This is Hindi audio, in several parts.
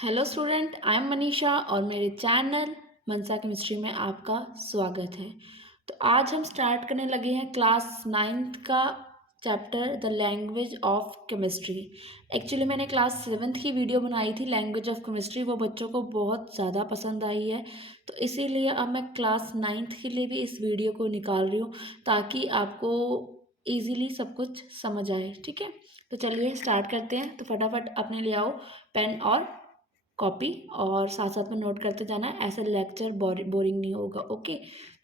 Hello student, I am Manisha और मेरे चैनल मनसा केमिस्ट्री में आपका स्वागत है। तो आज हम स्टार्ट करने लगे हैं क्लास 9th का chapter the language of chemistry. Actually मैंने क्लास 7th की वीडियो बनाई थी लैंग्वेज ऑफ केमिस्ट्री, वो बच्चों को बहुत ज़्यादा पसंद आई है। तो इसीलिए अब मैं क्लास 9th के लिए भी इस वीडियो को निकाल रही हूँ ताकि आपको ईजीली सब कुछ समझ आए। ठीक है, तो चलिए स्टार्ट करते हैं। तो फटाफट अपने ले आओ पेन और कॉपी और साथ साथ में नोट करते जाना है, ऐसा लेक्चर बोरिंग नहीं होगा। ओके,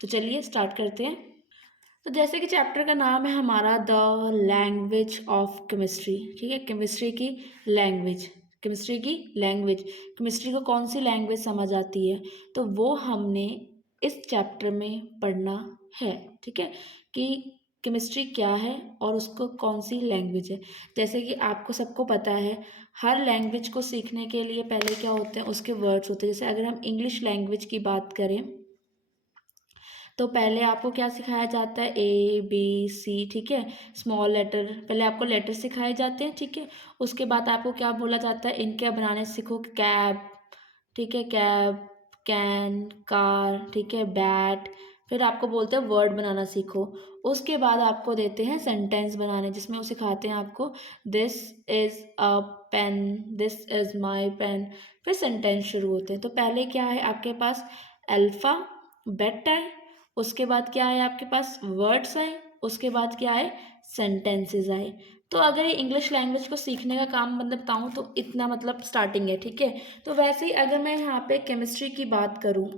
तो चलिए स्टार्ट करते हैं। तो जैसे कि चैप्टर का नाम है हमारा द लैंग्वेज ऑफ केमिस्ट्री। ठीक है, केमिस्ट्री की लैंग्वेज, केमिस्ट्री की लैंग्वेज, केमिस्ट्री को कौन सी लैंग्वेज समझ आती है तो वो हमने इस चैप्टर में पढ़ना है। ठीक है, कि केमिस्ट्री क्या है और उसको कौन सी लैंग्वेज है। जैसे कि आपको सबको पता है, हर लैंग्वेज को सीखने के लिए पहले क्या होते हैं, उसके वर्ड्स होते हैं। जैसे अगर हम इंग्लिश लैंग्वेज की बात करें तो पहले आपको क्या सिखाया जाता है, ए बी सी। ठीक है, स्मॉल लेटर, पहले आपको लेटर सिखाए जाते हैं। ठीक है, उसके बाद आपको क्या बोला जाता है, इनके बनाने सीखो, कैब। ठीक है, कैब, कैन, कार। ठीक है, बैट। फिर आपको बोलते हैं वर्ड बनाना सीखो। उसके बाद आपको देते हैं सेंटेंस बनाने, जिसमें वो सिखाते हैं आपको this is a pen, this is my pen. फिर सेंटेंस शुरू होते हैं। तो पहले क्या है आपके पास, अल्फ़ाबेट है। उसके बाद क्या है आपके पास, वर्ड्स आए। उसके बाद क्या है, सेंटेंसेस आए। तो अगर ये इंग्लिश लैंग्वेज को सीखने का काम मतलब बताऊँ तो इतना मतलब स्टार्टिंग है। ठीक है, तो वैसे ही अगर मैं यहाँ पे केमिस्ट्री की बात करूँ,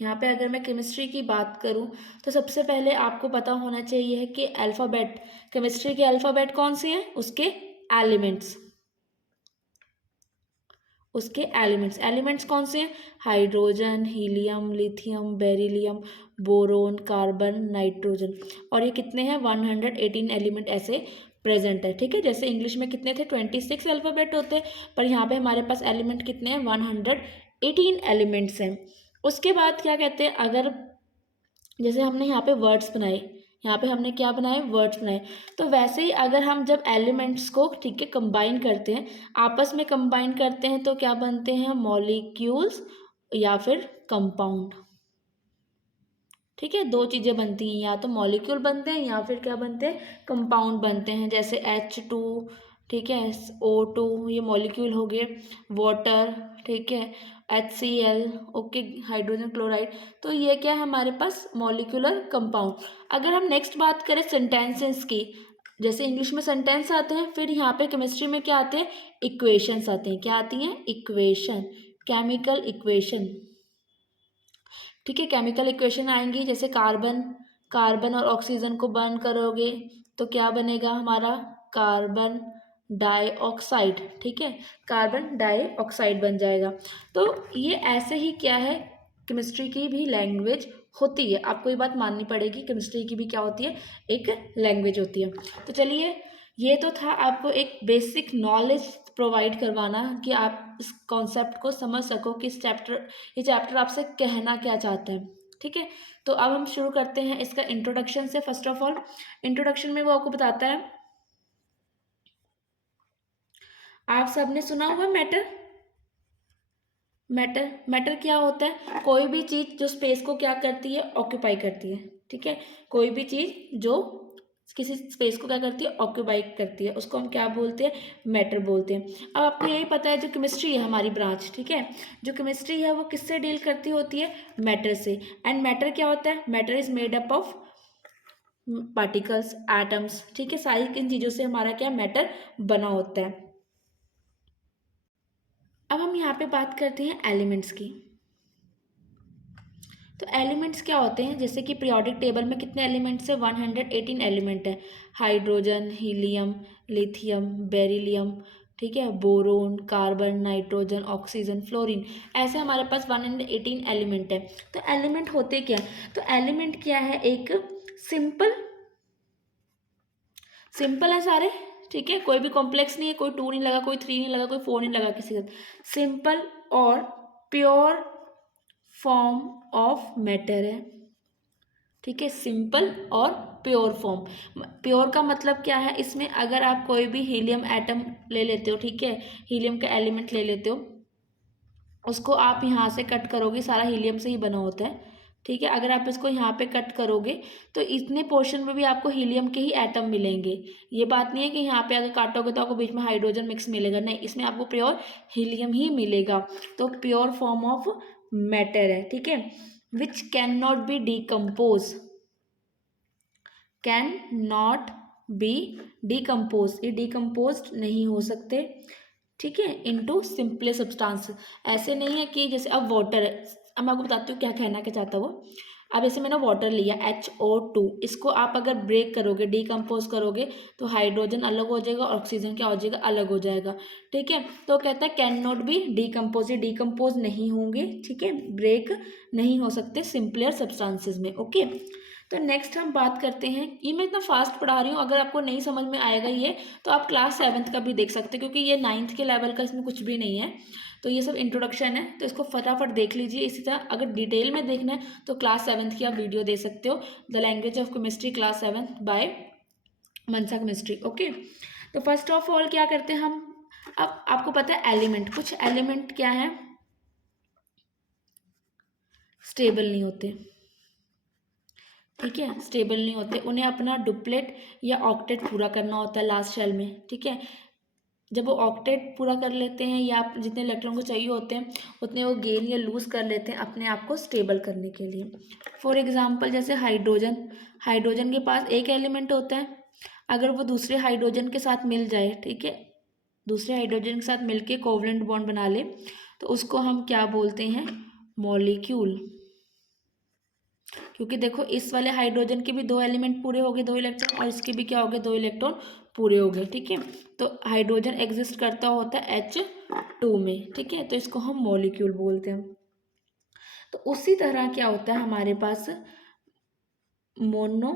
यहाँ पे अगर मैं केमिस्ट्री की बात करूँ तो सबसे पहले आपको पता होना चाहिए है कि अल्फ़ाबेट, केमिस्ट्री के अल्फ़ाबेट कौन से हैं, उसके एलिमेंट्स, उसके एलिमेंट्स, एलिमेंट्स कौन से हैं, hydrogen, helium, lithium, beryllium, boron, carbon, nitrogen. और ये कितने हैं, 118 एलिमेंट ऐसे प्रेजेंट है। ठीक है, जैसे इंग्लिश में कितने थे, 26 अल्फ़ाबेट होते हैं, पर यहाँ पे हमारे पास एलिमेंट कितने हैं, 118 एलिमेंट्स हैं। उसके बाद क्या कहते हैं, अगर जैसे हमने यहाँ पे वर्ड्स बनाए, यहाँ पे हमने क्या बनाए, वर्ड्स बनाए। तो वैसे ही अगर हम जब एलिमेंट्स को, ठीक है, कंबाइन करते हैं, आपस में कंबाइन करते हैं तो क्या बनते हैं, मॉलिक्यूल्स या फिर कंपाउंड। ठीक है, दो चीज़ें बनती हैं, या तो मॉलिक्यूल बनते हैं या फिर क्या बनते हैं, कंपाउंड बनते हैं। जैसे H2, ठीक है, O2, ये मॉलिक्यूल हो गए। वाटर, ठीक है, HCl, ओके, हाइड्रोजन क्लोराइड। तो ये क्या है हमारे पास, मॉलिक्यूलर कंपाउंड। अगर हम नेक्स्ट बात करें सेंटेंसेस की, जैसे इंग्लिश में सेंटेंस आते हैं, फिर यहाँ पे केमिस्ट्री में क्या आते हैं, इक्वेशंस आते हैं। क्या आती हैं, इक्वेशन, केमिकल इक्वेशन। ठीक है, केमिकल इक्वेशन आएंगी, जैसे कार्बन, कार्बन और ऑक्सीजन को बर्न करोगे तो क्या बनेगा हमारा, कार्बन डाइऑक्साइड। ठीक है, कार्बन डाइऑक्साइड बन जाएगा। तो ये ऐसे ही क्या है, केमिस्ट्री की भी लैंग्वेज होती है। आपको ये बात माननी पड़ेगी, केमिस्ट्री की भी क्या होती है, एक लैंग्वेज होती है। तो चलिए, ये तो था आपको एक बेसिक नॉलेज प्रोवाइड करवाना कि आप इस कॉन्सेप्ट को समझ सको कि इस चैप्टर, ये चैप्टर आपसे कहना क्या चाहता है। ठीक है, तो अब हम शुरू करते हैं इसका इंट्रोडक्शन से। फर्स्ट ऑफ ऑल, इंट्रोडक्शन में वो आपको बताता है, आप सबने सुना होगा मैटर। मैटर, मैटर क्या होता है, कोई भी चीज़ जो स्पेस को क्या करती है, ऑक्यूपाई करती है। ठीक है, कोई भी चीज़ जो किसी स्पेस को क्या करती है, ऑक्यूपाई करती है, उसको हम क्या बोलते हैं, मैटर बोलते हैं। अब आपको यही पता है, जो केमिस्ट्री है हमारी ब्रांच, ठीक है, जो केमिस्ट्री है वो किससे डील करती होती है, मैटर से। एंड मैटर क्या होता है, matter is made up of particles, atoms. ठीक है, सारी किन चीज़ों से हमारा क्या, मैटर बना होता है। अब हम यहाँ पे बात करते हैं एलिमेंट्स की। तो एलिमेंट्स क्या होते हैं, जैसे कि पीरियोडिक टेबल में कितने एलिमेंट्स है, 118 एलिमेंट है। हाइड्रोजन, हीलियम, लिथियम, बेरिलियम, ठीक है, boron, carbon, nitrogen, oxygen, fluorine, ऐसे हमारे पास 118 एलिमेंट है। तो एलिमेंट होते क्या है, तो एलिमेंट क्या है, एक सिंपल, सिंपल है सारे। ठीक है, कोई भी कॉम्प्लेक्स नहीं है, कोई 2 नहीं लगा, कोई 3 नहीं लगा, कोई 4 नहीं लगा किसी का, सिंपल और प्योर फॉर्म ऑफ मैटर है। ठीक है, सिंपल और प्योर फॉर्म। प्योर का मतलब क्या है, इसमें अगर आप कोई भी हीलियम एटम ले लेते हो, ठीक है, हीलियम का एलिमेंट ले लेते हो, उसको आप यहाँ से कट करोगे, सारा हीलियम से ही बना होता है, ठीक है। अगर आप इसको यहाँ पे कट करोगे तो इतने पोर्शन में भी आपको हीलियम के ही एटम मिलेंगे। ये बात नहीं है कि यहाँ पे अगर काटोगे तो आपको बीच में हाइड्रोजन मिक्स मिलेगा, नहीं, इसमें आपको प्योर हीलियम ही मिलेगा। तो प्योर फॉर्म ऑफ मैटर है, ठीक है। Which can not be decompose, can not be decompose, ये डिकम्पोज नहीं हो सकते, ठीक है, इनटू सिंपल सब्सटेंस। ऐसे नहीं है कि जैसे अब वाटर है, अब मैं आपको बताती हूँ क्या कहना क्या चाहता है वो। अब जैसे मैंने वाटर लिया HO2, इसको आप अगर ब्रेक करोगे, डिकम्पोज करोगे, तो हाइड्रोजन अलग हो जाएगा, ऑक्सीजन क्या हो जाएगा, अलग हो जाएगा, ठीक है। तो कहता है कैन नॉट बी डिकम्पोज, ये डिकम्पोज नहीं होंगे, ठीक है, ब्रेक नहीं हो सकते सिंपलर सब्सटेंसेस में, ओके। तो नेक्स्ट हम बात करते हैं, ये मैं इतना फास्ट पढ़ा रही हूँ, अगर आपको नहीं समझ में आएगा ये तो आप क्लास 7th का भी देख सकते हैं, क्योंकि ये 9th के लेवल का इसमें कुछ भी नहीं है। तो ये सब इंट्रोडक्शन है, तो इसको फटाफट देख लीजिए। इसी तरह अगर डिटेल में देखना है तो क्लास 7th की आप वीडियो दे सकते हो, the language of chemistry class 7 by Mansa chemistry, okay. तो फर्स्ट ऑफ ऑल क्या करते हैं हम, अब आपको पता है एलिमेंट, कुछ एलिमेंट क्या है, स्टेबल नहीं होते, ठीक है, स्टेबल नहीं होते, उन्हें अपना डुप्लेट या ऑक्टेट पूरा करना होता है लास्ट शेल में, ठीक है। जब वो ऑक्टेट पूरा कर लेते हैं या जितने इलेक्ट्रॉन को चाहिए होते हैं उतने वो गेन या लूज कर लेते हैं अपने आप को स्टेबल करने के लिए। फॉर एग्जांपल जैसे हाइड्रोजन, हाइड्रोजन के पास एक एलिमेंट होता है, अगर वो दूसरे हाइड्रोजन के साथ मिल जाए, ठीक है, दूसरे हाइड्रोजन के साथ मिलके कोवलेंट बॉन्ड बना ले, तो उसको हम क्या बोलते हैं, मॉलिक्यूल। क्योंकि देखो इस वाले हाइड्रोजन के भी 2 एलिमेंट पूरे हो गए, 2 इलेक्ट्रॉन, और इसके भी क्या हो गए, 2 इलेक्ट्रॉन पूरे हो गए, ठीक है। तो हाइड्रोजन एग्जिस्ट करता होता है H2 में, ठीक है, तो इसको हम मॉलिक्यूल बोलते हैं। तो उसी तरह क्या होता है हमारे पास मोनो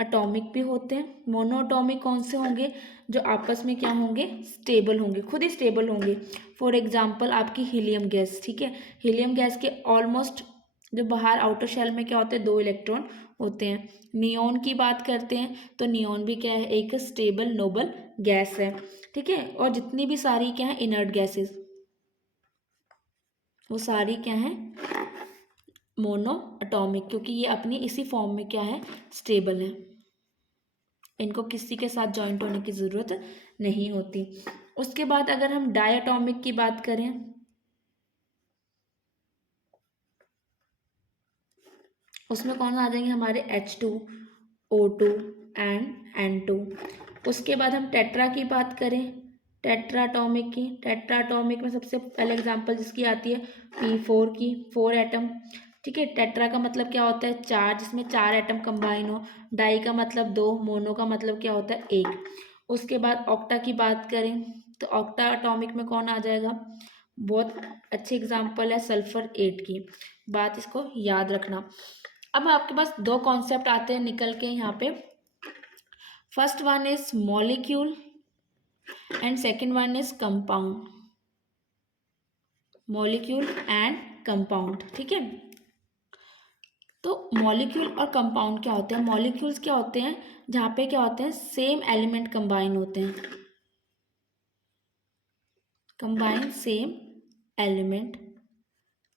अटोमिक भी होते हैं। मोनो अटोमिक कौन से होंगे, जो आपस में क्या होंगे, स्टेबल होंगे, खुद ही स्टेबल होंगे। फॉर एग्जाम्पल आपकी हीलियम गैस, ठीक है, हीलियम गैस के ऑलमोस्ट जो बाहर आउटर शेल में क्या होते हैं, 2 इलेक्ट्रॉन होते हैं। नियोन की बात करते हैं तो नियोन भी क्या है, एक स्टेबल नोबल गैस है, ठीक है। और जितनी भी सारी क्या है इनर्ट गैसेस, वो सारी क्या है मोनो अटोमिक, क्योंकि ये अपनी इसी फॉर्म में क्या है, स्टेबल है, इनको किसी के साथ जॉइंट होने की ज़रूरत नहीं होती। उसके बाद अगर हम डायटोमिक की बात करें, उसमें कौन आ जाएंगे हमारे H2, O2 एंड N2। उसके बाद हम टेट्रा की बात करें, टेट्राटॉमिक की, टेट्राटॉमिक में सबसे पहले एग्जांपल जिसकी आती है P4 की, 4 एटम, ठीक है। टेट्रा का मतलब क्या होता है, 4, जिसमें 4 एटम कंबाइन हो। डाई का मतलब 2, मोनो का मतलब क्या होता है, 1। उसके बाद ऑक्टा की बात करें तो ऑक्टा अटोमिक में कौन आ जाएगा, बहुत अच्छी एग्जांपल है सल्फर 8 की, बात इसको याद रखना। अब आपके पास 2 कॉन्सेप्ट आते हैं निकल के यहाँ पे, first one is molecule and second one is compound, molecule and compound, ठीक है। तो मॉलिक्यूल और कंपाउंड क्या होते हैं, मॉलिक्यूल्स क्या होते हैं, जहाँ पे क्या होते हैं, सेम एलिमेंट कंबाइन होते हैं, कंबाइन सेम एलिमेंट,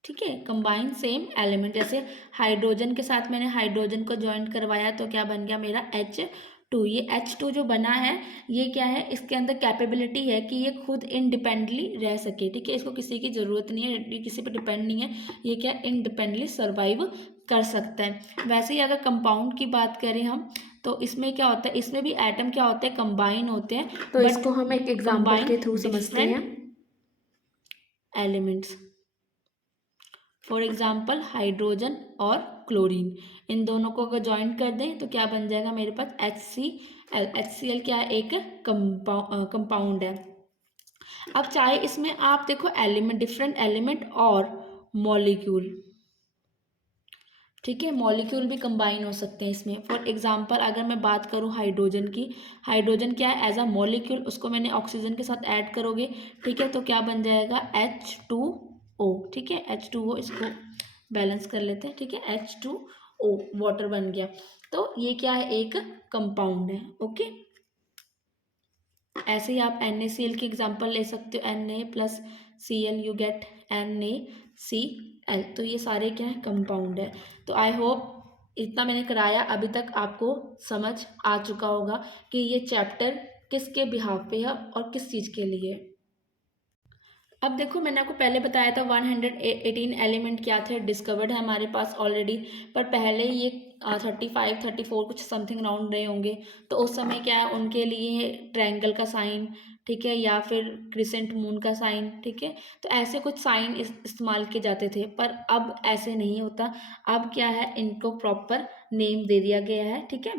ठीक है, कंबाइन सेम एलिमेंट। जैसे हाइड्रोजन के साथ मैंने हाइड्रोजन को ज्वाइंट करवाया तो क्या बन गया मेरा H2। ये H2 जो बना है ये क्या है, इसके अंदर कैपेबिलिटी है कि ये खुद इंडिपेंडेंटली रह सके, ठीक है, इसको किसी की ज़रूरत नहीं है, ये किसी पे डिपेंड नहीं है, ये क्या इंडिपेंडेंटली सर्वाइव कर सकता है। वैसे ही अगर कंपाउंड की बात करें हम, तो इसमें क्या होता है, इसमें भी एटम क्या होते हैं, कंबाइन होते हैं, तो इसको हम एक एग्जांपल के थ्रू समझते हैं। एलिमेंट्स, फॉर एग्जाम्पल हाइड्रोजन और क्लोरीन, इन दोनों को अगर ज्वाइन कर दें तो क्या बन जाएगा मेरे पास HCl। HCl क्या है, एक कंपाउंड है। अब चाहे इसमें आप देखो एलिमेंट, डिफरेंट एलिमेंट और मॉलिक्यूल, ठीक है, मॉलिक्यूल भी कंबाइन हो सकते हैं इसमें। फॉर एग्जांपल अगर मैं बात करूं हाइड्रोजन की, हाइड्रोजन क्या है, एज अ मॉलिक्यूल, उसको मैंने ऑक्सीजन के साथ ऐड करोगे, ठीक है, तो क्या बन जाएगा H2O, ठीक है, H2O, इसको बैलेंस कर लेते हैं, ठीक है, H2O वाटर बन गया। तो ये क्या है, एक कंपाउंड है। ओके, ऐसे ही आप NaCl की एग्जांपल ले सकते हो, Na+Cl यू गेट NaCl। तो ये सारे क्या है, कंपाउंड है। तो आई होप इतना मैंने कराया अभी तक आपको समझ आ चुका होगा कि ये चैप्टर किसके बिहाफ पे है और किस चीज़ के लिए। अब देखो, मैंने आपको पहले बताया था 118 एलिमेंट क्या थे, डिस्कवर्ड है हमारे पास ऑलरेडी। पर पहले ये 35-34 कुछ समथिंग राउंड रहे होंगे। तो उस समय क्या है, उनके लिए ट्रायंगल का साइन, ठीक है, या फिर क्रिसेंट मून का साइन, ठीक है। तो ऐसे कुछ साइन इस्तेमाल किए जाते थे, पर अब ऐसे नहीं होता। अब क्या है, इनको प्रॉपर नेम दे दिया गया है, ठीक है।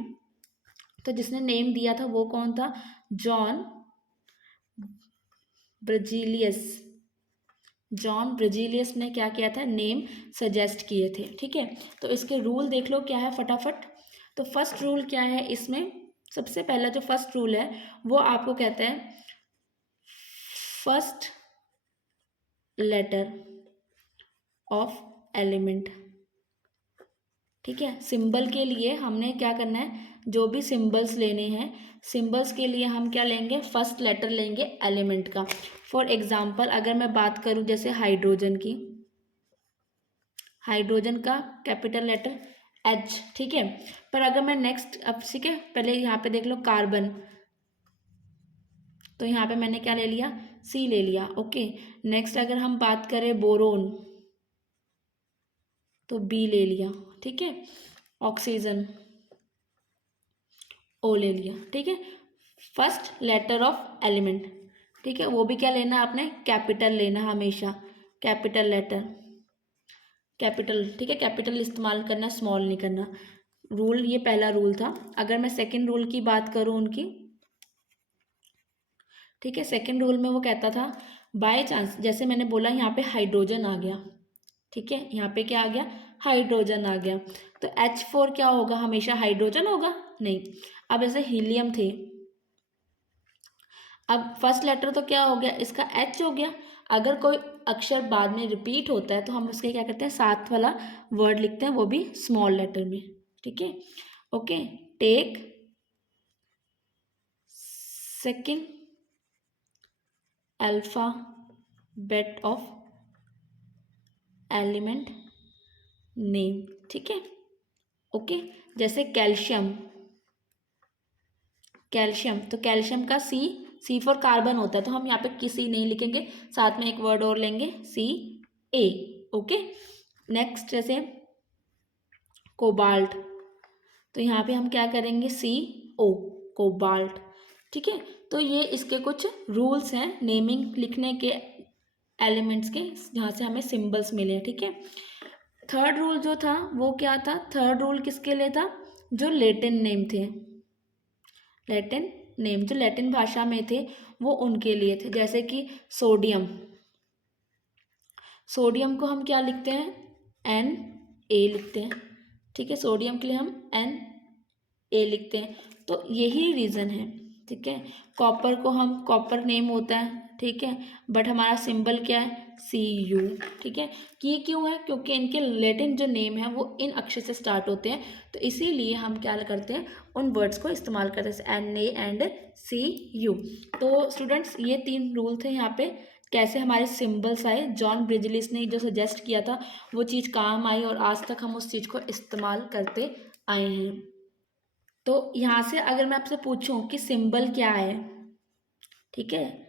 तो जिसने नेम दिया था वो कौन था, जॉन ब्रजीलियस। जॉन ब्रजीलियस ने क्या किया था, नेम सजेस्ट किए थे, ठीक है। तो इसके रूल देख लो क्या है फटाफट। तो फर्स्ट रूल क्या है इसमें, सबसे पहला जो फर्स्ट रूल है वो आपको कहता है फर्स्ट लेटर ऑफ एलिमेंट, ठीक है। सिंबल के लिए हमने क्या करना है, जो भी सिंबल्स लेने हैं, सिंबल्स के लिए हम क्या लेंगे, फर्स्ट लेटर लेंगे एलिमेंट का। फॉर एग्जांपल अगर मैं बात करूं जैसे हाइड्रोजन की, हाइड्रोजन का कैपिटल लेटर H, ठीक है। पर अगर मैं नेक्स्ट, अब ठीक है, पहले यहाँ पे देख लो कार्बन, तो यहाँ पे मैंने क्या ले लिया, C ले लिया। ओके, नेक्स्ट अगर हम बात करें बोरोन, तो B ले लिया, ठीक है। ऑक्सीजन O ले लिया, ठीक है। फर्स्ट लेटर ऑफ एलिमेंट, ठीक है, वो भी क्या लेना आपने, कैपिटल लेना हमेशा, कैपिटल लेटर, कैपिटल, ठीक है। कैपिटल इस्तेमाल करना, स्मॉल नहीं करना। रूल, ये पहला रूल था। अगर मैं सेकंड रूल की बात करूँ उनकी, ठीक है, सेकंड रूल में वो कहता था बाय चांस, जैसे मैंने बोला यहाँ पे हाइड्रोजन आ गया, ठीक है, यहाँ पे क्या आ गया, हाइड्रोजन आ गया, तो H4 क्या होगा, हमेशा हाइड्रोजन होगा, नहीं। अब ऐसे हीलियम थे, अब फर्स्ट लेटर तो क्या हो गया, इसका H हो गया। अगर कोई अक्षर बाद में रिपीट होता है तो हम उसके क्या करते हैं, साथ वाला वर्ड लिखते हैं, वो भी स्मॉल लेटर में, ठीक है। Okay, take second alphabet of element name, ठीक है। ओके, जैसे कैल्शियम, कैल्शियम, तो कैल्शियम का सी फॉर कार्बन होता है, तो हम यहाँ पे किसी नहीं लिखेंगे, साथ में एक वर्ड और लेंगे Ca। ओके, नेक्स्ट जैसे कोबाल्ट, तो यहाँ पे हम क्या करेंगे, CO, कोबाल्ट, ठीक है। तो ये इसके कुछ रूल्स हैं नेमिंग लिखने के, एलिमेंट्स के, जहाँ से हमें सिंबल्स मिले, ठीक है। थर्ड रूल जो था वो क्या था, थर्ड रूल किसके लिए था, जो लैटिन नेम थे, लैटिन नेम जो लैटिन भाषा में थे वो उनके लिए थे। जैसे कि सोडियम, सोडियम को हम क्या लिखते हैं, Na लिखते हैं, ठीक है। सोडियम के लिए हम Na लिखते हैं, तो यही रीज़न है, ठीक है। कॉपर को हम, कॉपर नेम होता है, ठीक है, बट हमारा सिंबल क्या है, Cu, ठीक है। कि ये क्यों है, क्योंकि इनके लैटिन जो नेम है वो इन अक्षर से स्टार्ट होते हैं, तो इसीलिए हम क्या करते हैं, उन वर्ड्स को इस्तेमाल करते हैं, जैसे Na एंड Cu। तो स्टूडेंट्स, ये 3 रूल थे यहाँ पे, कैसे हमारे सिंबल्स आए, जॉन ब्रिजलिस ने जो सजेस्ट किया था वो चीज़ काम आई, और आज तक हम उस चीज़ को इस्तेमाल करते आए हैं। तो यहाँ से अगर मैं आपसे पूछूं कि सिंबल क्या है, ठीक है,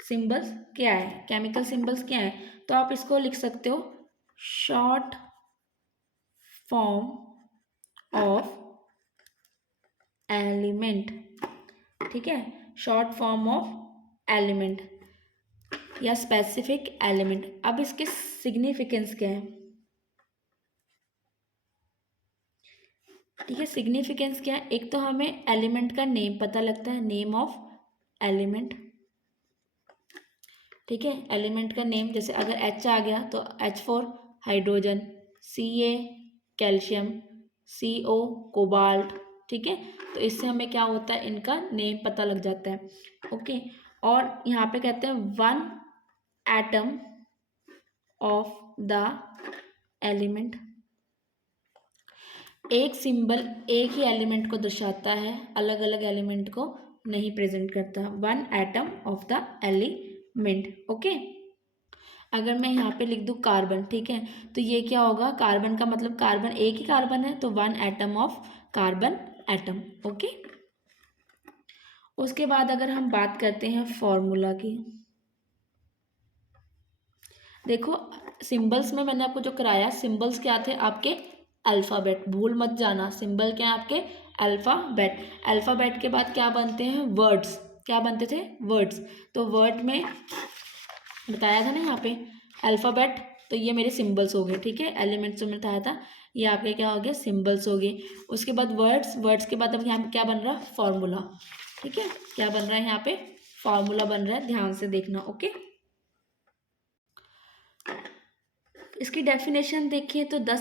सिंबल्स क्या है, केमिकल सिंबल्स क्या है, तो आप इसको लिख सकते हो शॉर्ट फॉर्म ऑफ एलिमेंट, ठीक है, शॉर्ट फॉर्म ऑफ एलिमेंट या स्पेसिफिक एलिमेंट। अब इसके सिग्निफिकेंस क्या है, ठीक है, सिग्निफिकेंस क्या है, एक तो हमें एलिमेंट का नेम पता लगता है, नेम ऑफ एलिमेंट, ठीक है। एलिमेंट का नेम, जैसे अगर H आ गया तो H for hydrogen, Ca calcium, CO cobalt, ठीक है। तो इससे हमें क्या होता है, इनका नेम पता लग जाता है। ओके, और यहाँ पे कहते हैं 1 एटम ऑफ द एलिमेंट एक सिंबल एक ही एलिमेंट को दर्शाता है, अलग अलग एलिमेंट को नहीं प्रेजेंट करता। One atom of the element. Okay, अगर मैं यहाँ पे लिख दूँ कार्बन, ठीक है, तो ये क्या होगा, कार्बन का मतलब कार्बन एक ही कार्बन है, तो one atom of carbon atom. Okay, उसके बाद अगर हम बात करते हैं फॉर्मूला की, देखो सिंबल्स में मैंने आपको जो कराया, सिंबल्स क्या थे आपके, अल्फ़ाबेट, भूल मत जाना, सिंबल क्या है आपके, अल्फ़ाबेट। अल्फ़ाबेट के बाद क्या बनते हैं, वर्ड्स। क्या बनते थे, वर्ड्स। तो वर्ड में बताया था ना यहाँ पे अल्फ़ाबेट, तो ये मेरे सिंबल्स हो गए, ठीक है, एलिमेंट्स जो मैंने बताया था ये आपके क्या हो गया, सिंबल्स हो गए। उसके बाद वर्ड्स, वर्ड्स के बाद अब यहाँ पे क्या बन रहा, फॉर्मूला। ठीक है, क्या बन रहा है यहाँ पे, फॉर्मूला बन रहा है, ध्यान से देखना। ओके, इसकी डेफिनेशन देखिए तो the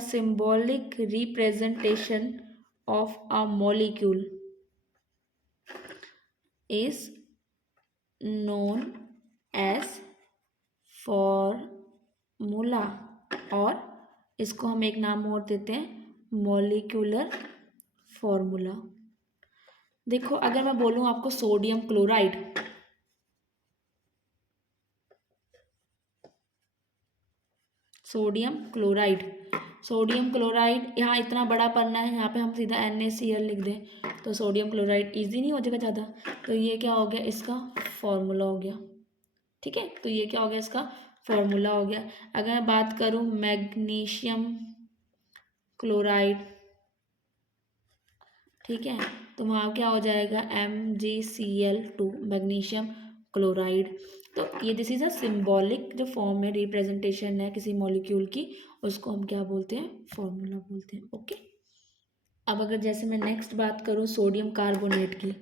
symbolic representation of a molecule is known as formula, और इसको हम एक नाम और देते हैं, मॉलिक्यूलर फॉर्मूला। देखो अगर मैं बोलूँ आपको sodium chloride, sodium chloride, sodium chloride यहाँ इतना बड़ा पढ़ना है, यहाँ पे हम सीधा NaCl लिख दें तो सोडियम क्लोराइड इजी नहीं हो जाएगा ज़्यादा, तो ये क्या हो गया, इसका फॉर्मूला हो गया। ठीक है, तो ये क्या हो गया, इसका फॉर्मूला हो गया। अगर मैं बात करूँ मैग्नीशियम क्लोराइड, ठीक है, तो वहाँ क्या हो जाएगा, MgCl2, मैग्नीशियम क्लोराइड। तो ये दिस इज अ सिंबॉलिक जो फॉर्म है, रिप्रेजेंटेशन है किसी मॉलिक्यूल की, उसको हम क्या बोलते हैं, फॉर्मूला बोलते हैं। ओके, अब अगर जैसे मैं नेक्स्ट बात करूँ सोडियम कार्बोनेट की,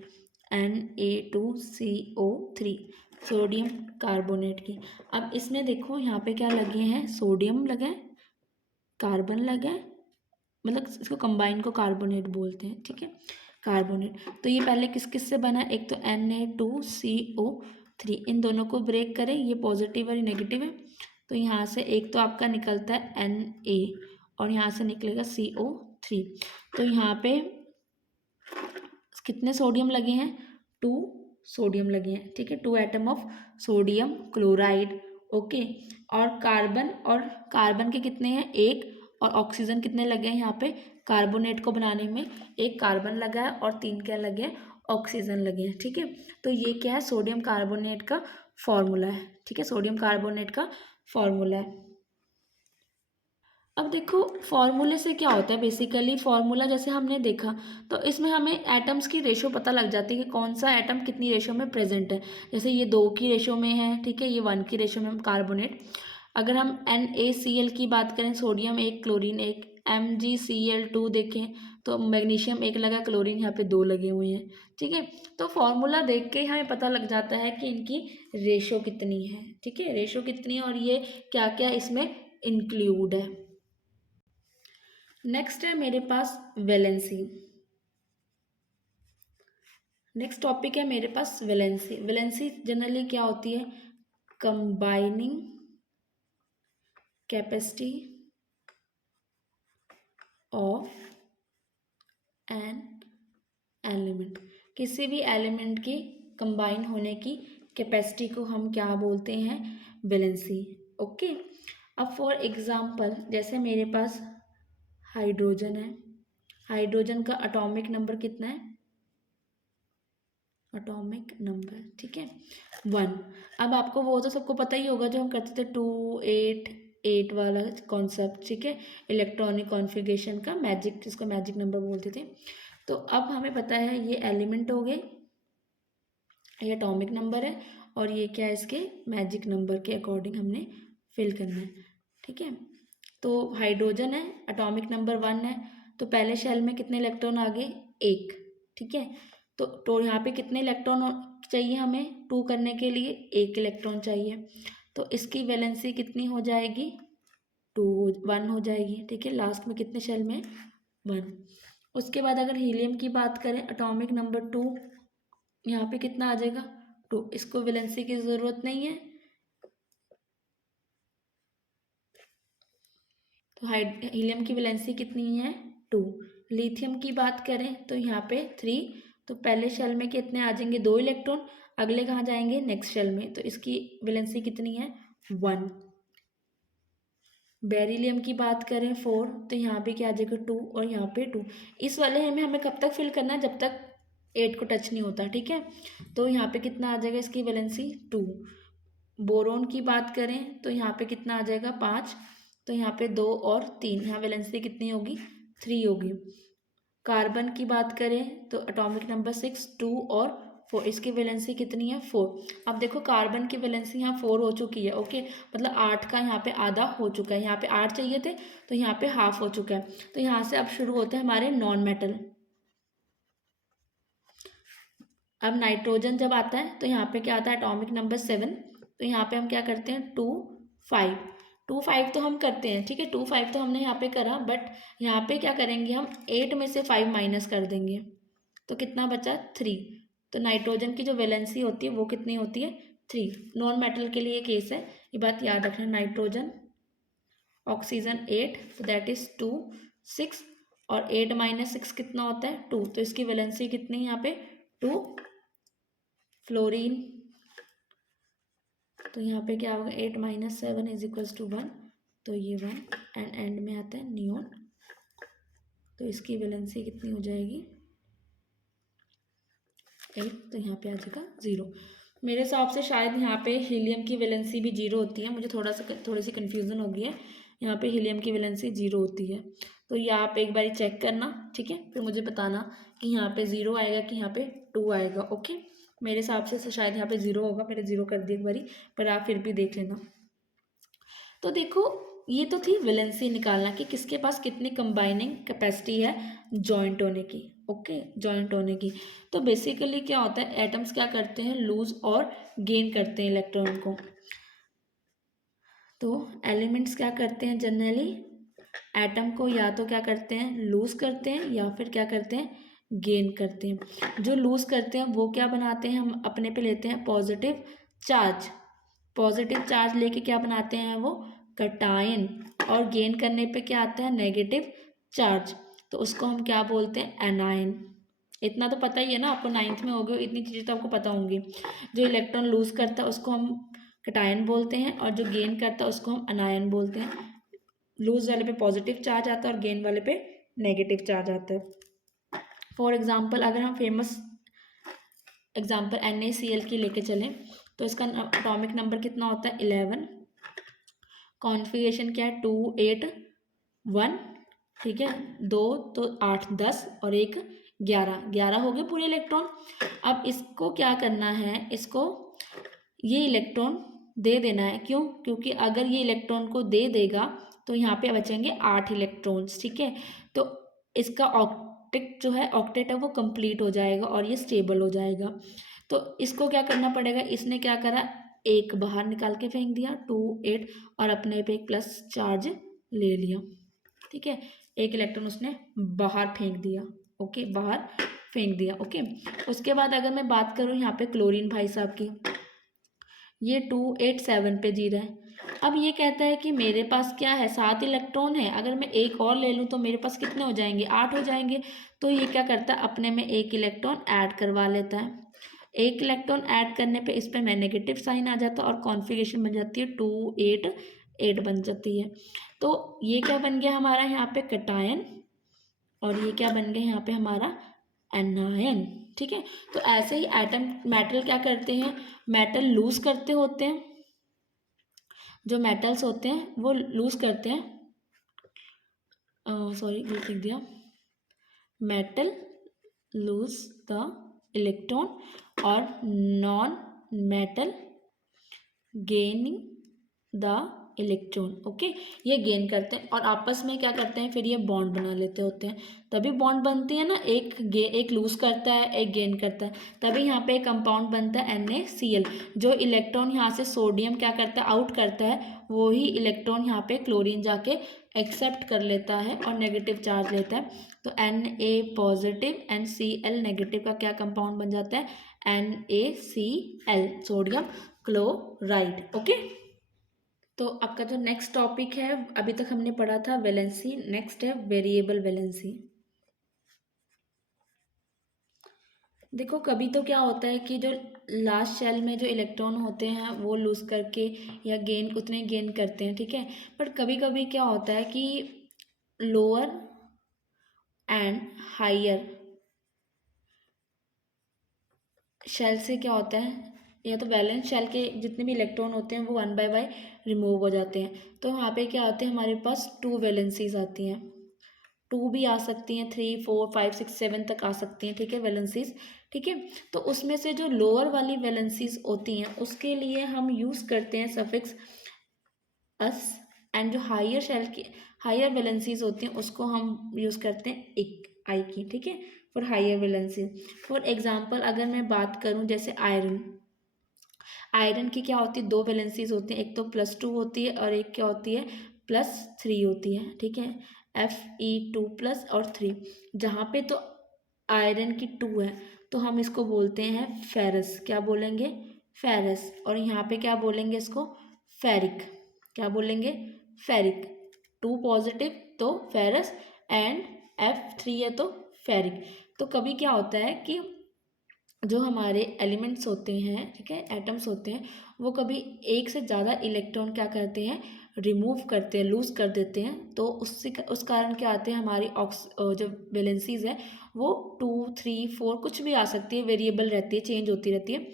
Na2CO3, सोडियम कार्बोनेट की। अब इसमें देखो यहाँ पे क्या लगे हैं, सोडियम लगा है, कार्बन लगा है, मतलब इसको कंबाइन को कार्बोनेट बोलते हैं। ठीक है, कार्बोनेट। तो ये पहले किस किस से बना है, एक तो Na2CO3, इन दोनों को ब्रेक करें, ये पॉजिटिव और ये नेगेटिव है, तो यहाँ से एक तो आपका निकलता है Na और यहाँ से निकलेगा CO3। तो यहाँ पे कितने सोडियम लगे हैं, 2 सोडियम लगे हैं। ठीक है, 2 atom of sodium chloride. Okay, और कार्बन के कितने हैं, एक, और ऑक्सीजन कितने लगे हैं यहाँ पे, कार्बोनेट को बनाने में एक कार्बन लगा है और 3 क्या लगे हैं, ऑक्सीजन लगे हैं। ठीक है, तो ये क्या है, सोडियम कार्बोनेट का फॉर्मूला है। ठीक है, सोडियम कार्बोनेट का फॉर्मूला है। अब देखो फॉर्मूले से क्या होता है, बेसिकली फॉर्मूला जैसे हमने देखा तो इसमें हमें एटम्स की रेशो पता लग जाती है कि कौन सा एटम कितनी रेशो में प्रेजेंट है। जैसे ये 2 की रेशो में है, ठीक है, ये 1 की रेशो में कार्बोनेट। अगर हम NaCl की बात करें, सोडियम एक, क्लोरीन एक, MgCl2 देखें तो मैग्नीशियम एक लगा, क्लोरीन यहाँ पे 2 लगे हुए हैं। ठीक है, तो फॉर्मूला देख के हमें पता लग जाता है कि इनकी रेशो कितनी है। ठीक है, रेशो कितनी है और ये क्या क्या इसमें इंक्लूड है। नेक्स्ट है मेरे पास वैलेंसी। नेक्स्ट टॉपिक है मेरे पास वैलेंसी। वैलेंसी जनरली क्या होती है, combining capacity of an element, किसी भी एलिमेंट की कंबाइन होने की कैपेसिटी को हम क्या बोलते हैं, वैलेंसी। ओके, अब फॉर एग्जांपल जैसे मेरे पास हाइड्रोजन है, हाइड्रोजन का एटॉमिक नंबर कितना है, एटॉमिक नंबर, ठीक है, 1। अब आपको वो तो सबको पता ही होगा जो हम करते थे 288 वाला कॉन्सेप्ट, ठीक है, इलेक्ट्रॉनिक कॉन्फ़िगरेशन का मैजिक, जिसको मैजिक नंबर बोलते थे। तो अब हमें पता है ये एलिमेंट हो गए, ये एटॉमिक नंबर है, और ये क्या है, इसके मैजिक नंबर के अकॉर्डिंग हमने फिल करना है। ठीक है, तो हाइड्रोजन है, एटॉमिक नंबर 1 है, तो पहले शेल में कितने इलेक्ट्रॉन आ गए, 1। ठीक है, तो यहाँ पे कितने इलेक्ट्रॉन चाहिए हमें 2 करने के लिए, 1 इलेक्ट्रॉन चाहिए, तो इसकी वैलेंसी कितनी हो जाएगी, 1 हो जाएगी। ठीक है, लास्ट में कितने शेल में, 1। उसके बाद अगर हीलियम की बात करें, एटॉमिक नंबर 2, यहाँ पे कितना आ जाएगा, 2, इसको वैलेंसी की ज़रूरत नहीं है, तो हीलियम की वैलेंसी कितनी है 2। लिथियम की बात करें तो यहाँ पे 3। तो पहले शेल में कितने आ जाएंगे 2 इलेक्ट्रॉन, अगले कहाँ जाएंगे नेक्स्ट शेल में, तो इसकी वैलेंसी कितनी है 1। बेरिलियम की बात करें 4, तो यहाँ पे क्या आ जाएगा 2 और यहाँ पे 2। इस वाले में हमें कब तक फिल करना है जब तक 8 को टच नहीं होता, ठीक है। तो यहाँ पे कितना आ जाएगा इसकी वैलेंसी 2। बोरोन की बात करें तो यहाँ पे कितना आ जाएगा 5। तो यहाँ पे 2 और 3, यहाँ वैलेंसी कितनी होगी 3 होगी। कार्बन की बात करें तो एटॉमिक नंबर 6, 2 और 4, इसकी वैलेंसी कितनी है 4। अब देखो कार्बन की वैलेंसी यहाँ 4 हो चुकी है, ओके, मतलब 8 का यहाँ पे आधा हो चुका है, यहाँ पे 8 चाहिए थे तो यहाँ पे हाफ हो चुका है। तो यहाँ से अब शुरू होते हैं हमारे नॉन मेटल। अब नाइट्रोजन जब आता है तो यहाँ पे क्या आता है एटॉमिक नंबर 7। तो यहाँ पे हम क्या करते हैं 2 5, 2 5 तो हम करते हैं, ठीक है, 2 5 तो हमने यहाँ पे करा, बट यहाँ पे क्या करेंगे हम 8 में से 5 माइनस कर देंगे तो कितना बचा 3। तो नाइट्रोजन की जो वैलेंसी होती है वो कितनी होती है 3। नॉन मेटल के लिए केस है, ये बात याद रखना। नाइट्रोजन ऑक्सीजन 8, तो दैट इज 2 6, और 8 माइनस 6 कितना होता है 2, तो इसकी वैलेंसी कितनी है यहाँ पे 2। फ्लोरीन, तो यहाँ पे क्या होगा 8 माइनस 7 इज इक्वल्स टू 1, तो ये 1, एंड में आता है नियोन, तो इसकी वैलेंसी कितनी हो जाएगी 8, तो यहाँ पे आ जाएगा 0। मेरे हिसाब से शायद यहाँ पे हीलियम की वैलेंसी भी 0 होती है, मुझे थोड़ी सी कन्फ्यूज़न हो गई है, यहाँ पे हीलियम की वैलेंसी 0 होती है। तो ये आप एक बारी चेक करना, ठीक है, फिर मुझे बताना कि यहाँ पे 0 आएगा कि यहाँ पे 2 आएगा, ओके। मेरे हिसाब से शायद यहाँ पे 0 होगा, मैंने 0 कर दिया एक बारी, पर आप फिर भी देख लेना। तो देखो ये तो थी वैलेंसी निकालना कि किसके पास कितनी कंबाइनिंग कैपेसिटी है जॉइंट होने की, ओके, जॉइंट होने की। तो बेसिकली क्या होता है एटम्स क्या करते हैं लूज और गेन करते हैं इलेक्ट्रॉन को। तो एलिमेंट्स क्या करते हैं जनरली एटम को या तो क्या करते हैं लूज करते हैं या फिर क्या करते हैं गेन करते हैं। जो लूज करते हैं वो क्या बनाते हैं हम अपने पे लेते हैं पॉजिटिव चार्ज, पॉजिटिव चार्ज लेके क्या बनाते हैं वो कटायन, और गेन करने पे क्या आता है नेगेटिव चार्ज, तो उसको हम क्या बोलते हैं एनायन। इतना तो पता ही है ना आपको, 9th में हो गए, इतनी चीज़ें तो आपको पता होंगी। जो इलेक्ट्रॉन लूज करता है उसको हम कटायन बोलते हैं, और जो गेन करता है उसको हम अनायन बोलते हैं। लूज वाले पे पॉजिटिव चार्ज आता है और गेन वाले पे नेगेटिव चार्ज आता है। फॉर एग्जाम्पल अगर हम फेमस एग्जाम्पल NaCl की लेके चलें तो इसका एटॉमिक नंबर कितना होता है 11, कॉन्फ़िगरेशन क्या है 2 8 1, ठीक है, 2 तो 8 10 और 1 11 हो गए पूरे इलेक्ट्रॉन। अब इसको क्या करना है, इसको ये इलेक्ट्रॉन दे देना है, क्यों, क्योंकि अगर ये इलेक्ट्रॉन को दे देगा तो यहाँ पे बचेंगे 8 इलेक्ट्रॉन्स, ठीक है। तो इसका ऑक्टेट जो है ऑक्टेट है वो कंप्लीट हो जाएगा और ये स्टेबल हो जाएगा। तो इसको क्या करना पड़ेगा, इसने क्या करा एक बाहर निकाल के फेंक दिया 2 8 और अपने पे एक प्लस चार्ज ले लिया, ठीक है, एक इलेक्ट्रॉन उसने बाहर फेंक दिया, ओके, बाहर फेंक दिया, ओके। उसके बाद अगर मैं बात करूँ यहाँ पे क्लोरीन भाई साहब की, ये 2 8 7 पे जी रहा है। अब ये कहता है कि मेरे पास क्या है 7 इलेक्ट्रॉन है, अगर मैं एक और ले लूँ तो मेरे पास कितने हो जाएंगे 8 हो जाएंगे। तो ये क्या करता है अपने में एक इलेक्ट्रॉन ऐड करवा लेता है, एक इलेक्ट्रॉन ऐड करने पे इस पर मैं नेगेटिव साइन आ जाता है और कॉन्फ़िगरेशन बन जाती है 2 8 8 बन जाती है। तो ये क्या बन गया हमारा यहाँ पे कटायन, और ये क्या बन गया यहाँ पे हमारा एनायन, ठीक है। तो ऐसे ही एटम मेटल क्या करते हैं मेटल लूज करते होते हैं, जो मेटल्स होते हैं वो लूज करते हैं, सॉरी गलत लिख दिया, मेटल लूज द इलेक्ट्रॉन और non metal gaining the electron, okay, ये गेन करते हैं और आपस में क्या करते हैं फिर ये बॉन्ड बना लेते होते हैं, तभी बॉन्ड बनती है ना, एक लूज करता है एक गेन करता है, तभी यहाँ पे एक कंपाउंड बनता है NaCl। जो इलेक्ट्रॉन यहाँ से सोडियम क्या करता है आउट करता है, वही इलेक्ट्रॉन यहाँ पे क्लोरीन जाके एक्सेप्ट कर लेता है और नेगेटिव चार्ज लेता है। तो Na positive and Cl negative का क्या कंपाउंड बन जाता है NaCl, सोडियम क्लोराइड, ओके। तो आपका जो नेक्स्ट टॉपिक है, अभी तक हमने पढ़ा था वैलेंसी, नेक्स्ट है वेरिएबल वैलेंसी। देखो कभी तो क्या होता है कि जो लास्ट शेल में जो इलेक्ट्रॉन होते हैं वो लूज करके या गेन उतने गेन करते हैं, ठीक है। बट कभी कभी क्या होता है कि लोअर एंड हायर शेल से क्या होता है, या तो वैलेंस शेल के जितने भी इलेक्ट्रॉन होते हैं वो 1/1 रिमूव हो जाते हैं। तो यहाँ पे क्या होते हैं, हमारे पास 2 वैलेंसीज आती हैं, 2 भी आ सकती हैं, 3 4 5 6 7 तक आ सकती हैं, ठीक है, वैलेंसीज, ठीक है। तो उसमें से जो लोअर वाली वैलेंसीज होती हैं उसके लिए हम यूज़ करते हैं सफिक्स अस, एंड जो हायर शेल की हायर वैलेंसीज होती हैं उसको हम यूज़ करते हैं एक आई की, ठीक है, for higher valencies. For example अगर मैं बात करूं जैसे आयरन, आयरन की क्या होती है, 2 वैलेंसीज होती हैं, एक तो +2 होती है और एक क्या होती है +3 होती है, ठीक है, Fe2+ और 3। जहाँ पे तो आयरन की 2 है तो हम इसको बोलते हैं फेरस, क्या बोलेंगे, फेरस। और यहाँ पे क्या बोलेंगे इसको, फेरिक, क्या बोलेंगे, फेरिक। 2 पॉजिटिव तो फेरस, एंड F3 है तो फेरिक। तो कभी क्या होता है कि जो हमारे एलिमेंट्स होते हैं, ठीक है, एटम्स होते हैं, वो कभी एक से ज़्यादा इलेक्ट्रॉन क्या करते हैं, रिमूव करते हैं, लूज कर देते हैं। तो उससे उस कारण क्या आते हैं, हमारी जो वैलेंसीज है वो 2 3 4 कुछ भी आ सकती है, वेरिएबल रहती है, चेंज होती रहती है।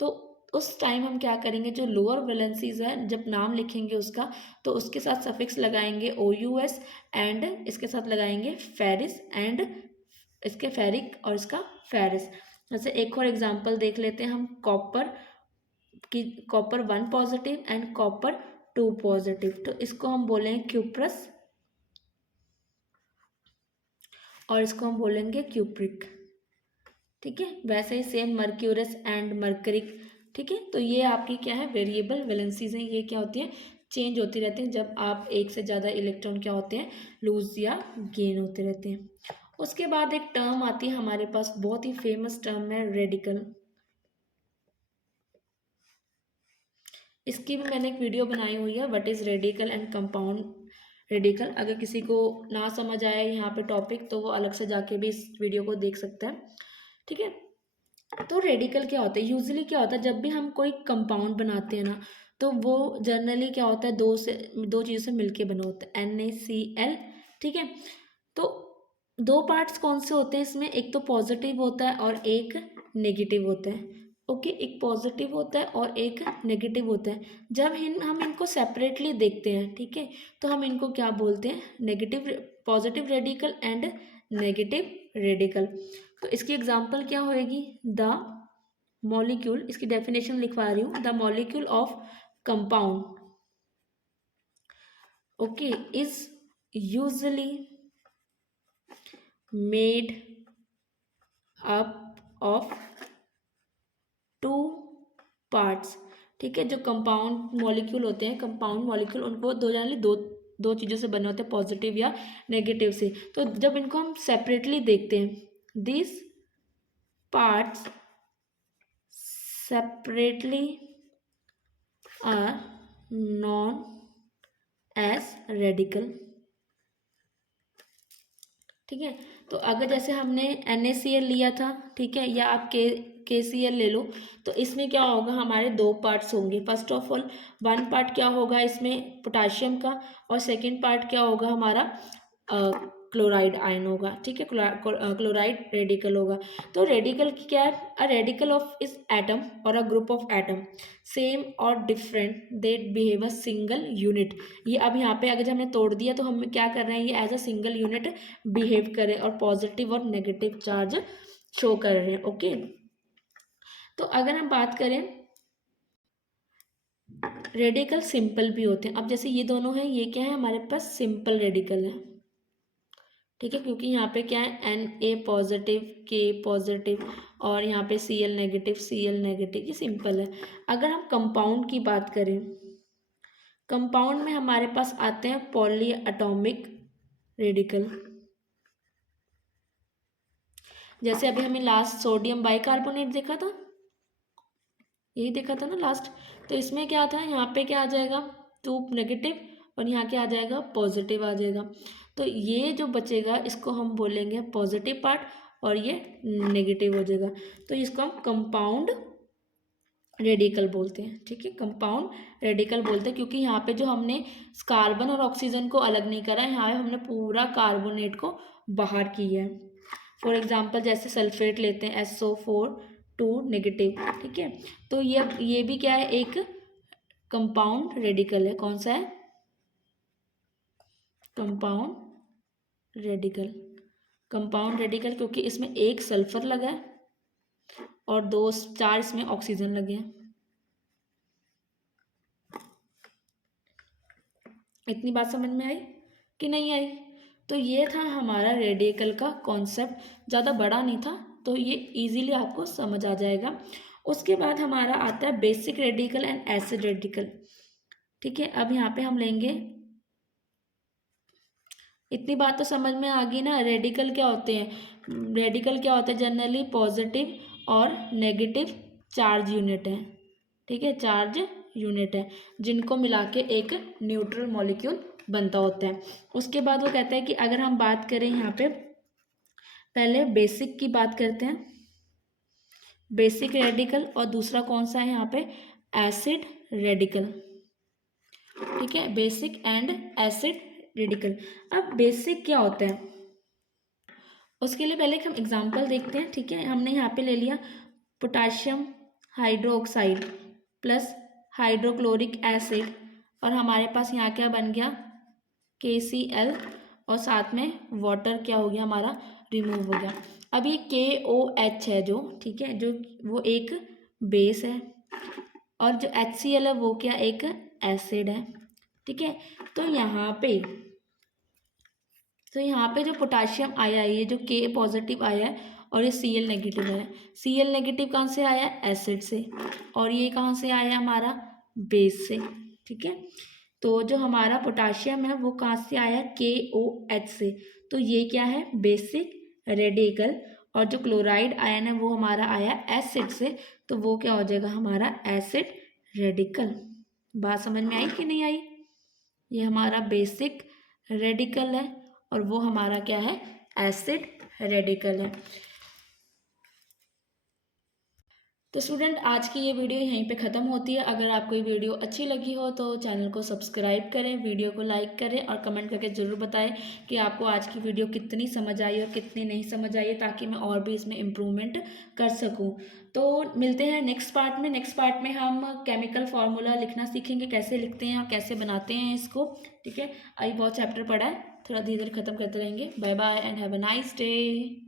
तो उस टाइम हम क्या करेंगे, जो लोअर वैलेंसीज है जब नाम लिखेंगे उसका तो उसके साथ सफिक्स लगाएंगे OUS, एंड इसके साथ लगाएंगे फेरिस, एंड इसके फेरिक और इसका फेरिस। जैसे एक और एग्जांपल देख लेते हैं हम, कॉपर की, copper 1 positive and copper 2 positive, तो इसको हम बोलेंगे क्यूप्रस और इसको हम बोलेंगे क्यूप्रिक, ठीक है। वैसे ही सेम मर्क्यूरस एंड मर्करिक, ठीक है। तो ये आपकी क्या है, वेरिएबल वैलेंसीज हैं, ये क्या होती है, चेंज होती रहती हैं जब आप एक से ज़्यादा इलेक्ट्रॉन क्या होते हैं, लूज या गेन होते रहते हैं। उसके बाद एक टर्म आती है हमारे पास, बहुत ही फेमस टर्म है, रेडिकल। इसकी भी मैंने एक वीडियो बनाई हुई है, what is radical and compound radical. अगर किसी को ना समझ आए यहाँ पे टॉपिक तो वो अलग से जाके भी इस वीडियो को देख सकता है, ठीक है। तो रेडिकल क्या होता है, यूजुअली क्या होता है जब भी हम कोई कंपाउंड बनाते हैं ना, तो वो जनरली क्या होता है, दो चीज़ों से मिलके बना होता है, NaCl, ठीक है। तो 2 पार्ट्स कौन से होते हैं इसमें, एक तो पॉजिटिव होता है और एक नेगेटिव होता है, ओके, एक पॉजिटिव होता है और एक नेगेटिव होता है। जब हम इनको सेपरेटली देखते हैं, ठीक है, तो हम इनको क्या बोलते हैं, negative, positive radical and negative radical. तो इसकी एग्जांपल क्या होएगी, द मॉलिक्यूल, इसकी डेफिनेशन लिखवा रही हूँ, the molecule of compound, okay, is usually made up of 2 parts, ठीक है। जो कंपाउंड मॉलिक्यूल होते हैं, कंपाउंड मॉलिक्यूल, उनको जनरली दो चीज़ों से बने होते हैं, पॉजिटिव या नेगेटिव से। तो जब इनको हम सेपरेटली देखते हैं, this parts separately are known as radical, ठीक है। तो अगर जैसे हमने NaCl लिया था, ठीक है, या आप KCl ले लो, तो इसमें क्या होगा, हमारे 2 पार्ट्स होंगे। फर्स्ट ऑफ ऑल 1 पार्ट क्या होगा इसमें, पोटाशियम का, और सेकंड पार्ट क्या होगा हमारा, क्लोराइड आयन होगा, ठीक है, क्लोराइड रेडिकल होगा। तो रेडिकल की क्या है, a radical of is atom और a group of atom same और different that behave a single unit. ये अब यहाँ पे अगर हमने तोड़ दिया तो हम क्या कर रहे हैं, ये as a single unit behave करें और पॉजिटिव और नेगेटिव चार्ज शो कर रहे हैं, ओके। तो अगर हम बात करें, रेडिकल सिंपल भी होते हैं। अब जैसे ये दोनों हैं, ये क्या है, हमारे पास सिंपल रेडिकल है, ठीक है, क्योंकि यहाँ पे क्या है, Na पॉजिटिव, K पॉजिटिव, और यहाँ पे Cl नेगेटिव, ये सिंपल है। अगर हम कंपाउंड की बात करें, कंपाउंड में हमारे पास आते हैं पॉली एटॉमिक रेडिकल। जैसे अभी हमें लास्ट सोडियम बाइकार्बोनेट देखा था, यही देखा था ना लास्ट। तो इसमें क्या था, यहाँ पे क्या आ जाएगा, 2 नेगेटिव और यहाँ क्या आ जाएगा, पॉजिटिव आ जाएगा। तो ये जो बचेगा इसको हम बोलेंगे पॉजिटिव पार्ट और ये नेगेटिव हो जाएगा। तो इसको हम कंपाउंड रेडिकल बोलते हैं। ठीक है, कंपाउंड रेडिकल बोलते हैं क्योंकि यहाँ पे जो हमने कार्बन और ऑक्सीजन को अलग नहीं करा, यहाँ पे हमने पूरा कार्बोनेट को बाहर किया है। फॉर एग्जांपल जैसे सल्फेट लेते हैं SO4 2 नेगेटिव। ठीक है, तो ये भी क्या है, एक कंपाउंड रेडिकल है। कौन सा है, कंपाउंड रेडिकल। कंपाउंड रेडिकल क्योंकि इसमें एक सल्फर लगा है और 4 इसमें ऑक्सीजन लगे हैं। इतनी बात समझ में आई कि नहीं आई? तो ये था हमारा रेडिकल का कॉन्सेप्ट, ज़्यादा बड़ा नहीं था, तो ये इजीली आपको समझ आ जाएगा। उसके बाद हमारा आता है basic radical and acid radical. ठीक है, अब यहाँ पे हम लेंगे, इतनी बात तो समझ में आ गई ना। रेडिकल क्या होते हैं, रेडिकल क्या होता है, जनरली पॉजिटिव और नेगेटिव चार्ज यूनिट है। ठीक है, चार्ज यूनिट है जिनको मिला के एक न्यूट्रल मॉलिक्यूल बनता होता है। उसके बाद वो कहता है कि अगर हम बात करें यहाँ पे, पहले बेसिक की बात करते हैं, बेसिक रेडिकल, और दूसरा कौन सा है यहाँ पे, एसिड रेडिकल। ठीक है, बेसिक एंड एसिड रेडिकल। अब बेसिक क्या होता है उसके लिए पहले हम एग्जांपल देखते हैं। ठीक है, हमने यहाँ पे ले लिया potassium hydroxide plus hydrochloric acid, और हमारे पास यहाँ क्या बन गया, KCl, और साथ में वाटर क्या हो गया हमारा, रिमूव हो गया। अब ये KOH है जो, ठीक है, जो वो एक बेस है, और जो HCl है वो क्या, एक एसिड है। ठीक है, तो यहाँ पे जो पोटाशियम आया है, ये जो K पॉजिटिव आया है और ये Cl नेगेटिव है। Cl नेगेटिव कहाँ से आया, एसिड से, और ये कहाँ से आया हमारा, बेस से। ठीक है, तो जो हमारा पोटाशियम है वो कहाँ से आया, KOH से, तो ये क्या है, बेसिक रेडिकल। और जो क्लोराइड आयन है वो हमारा आया एसिड से, तो वो क्या हो जाएगा हमारा, एसिड रेडिकल। बात समझ में आई कि नहीं आई? ये हमारा बेसिक रेडिकल है और वो हमारा क्या है, एसिड रेडिकल है। तो स्टूडेंट, आज की ये वीडियो यहीं पे ख़त्म होती है। अगर आपको ये वीडियो अच्छी लगी हो तो चैनल को सब्सक्राइब करें, वीडियो को लाइक करें और कमेंट करके ज़रूर बताएं कि आपको आज की वीडियो कितनी समझ आई और कितनी नहीं समझ आई, ताकि मैं और भी इसमें इम्प्रूवमेंट कर सकूं। तो मिलते हैं नेक्स्ट पार्ट में। नेक्स्ट पार्ट में हम केमिकल फार्मूला लिखना सीखेंगे, कैसे लिखते हैं और कैसे बनाते हैं इसको। ठीक है, अभी बहुत चैप्टर पढ़ा है, थोड़ा धीरे धीरे ख़त्म करते रहेंगे। Bye bye and have a nice day.